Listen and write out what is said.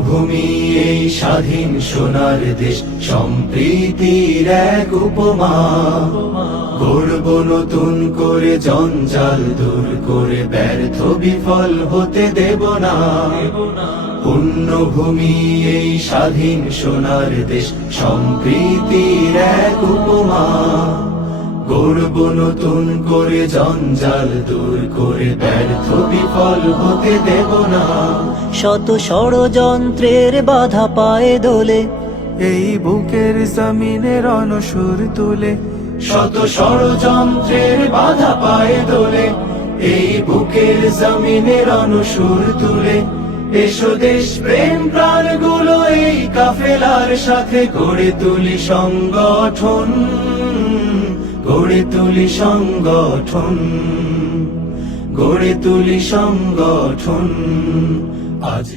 পুণ্যভূমি এই স্বাধীন সোনার দেশ, সম্প্রীতির এক উপমা। গড়ব নতুন করে, জঞ্জাল দূর করে, ব্যর্থ বিফল হতে দেব না। পুণ্যভূমি এই স্বাধীন সোনার দেশ, সম্প্রীতির এক উপমা। গড়ব নতুন করে, জঞ্জাল দূর করে, ব্যর্থ বিফল হতে দেব না। শত ষড়যন্ত্রের বাধা পায়ে দোলে, এই বুকের জমিনের অনুসুর তুলে। শত ষড়যন্ত্রের বাধা পায়ে দোলে, এই বুকের জমিনের অনুসুর তুলে। এসো দেশ প্রেম প্রাণগুলো এই কাফেলার সাথে গড়ে তুলি সংগঠন, গড়ে তুলি সংগঠন, গড়ে তুলি সংগঠন। আজ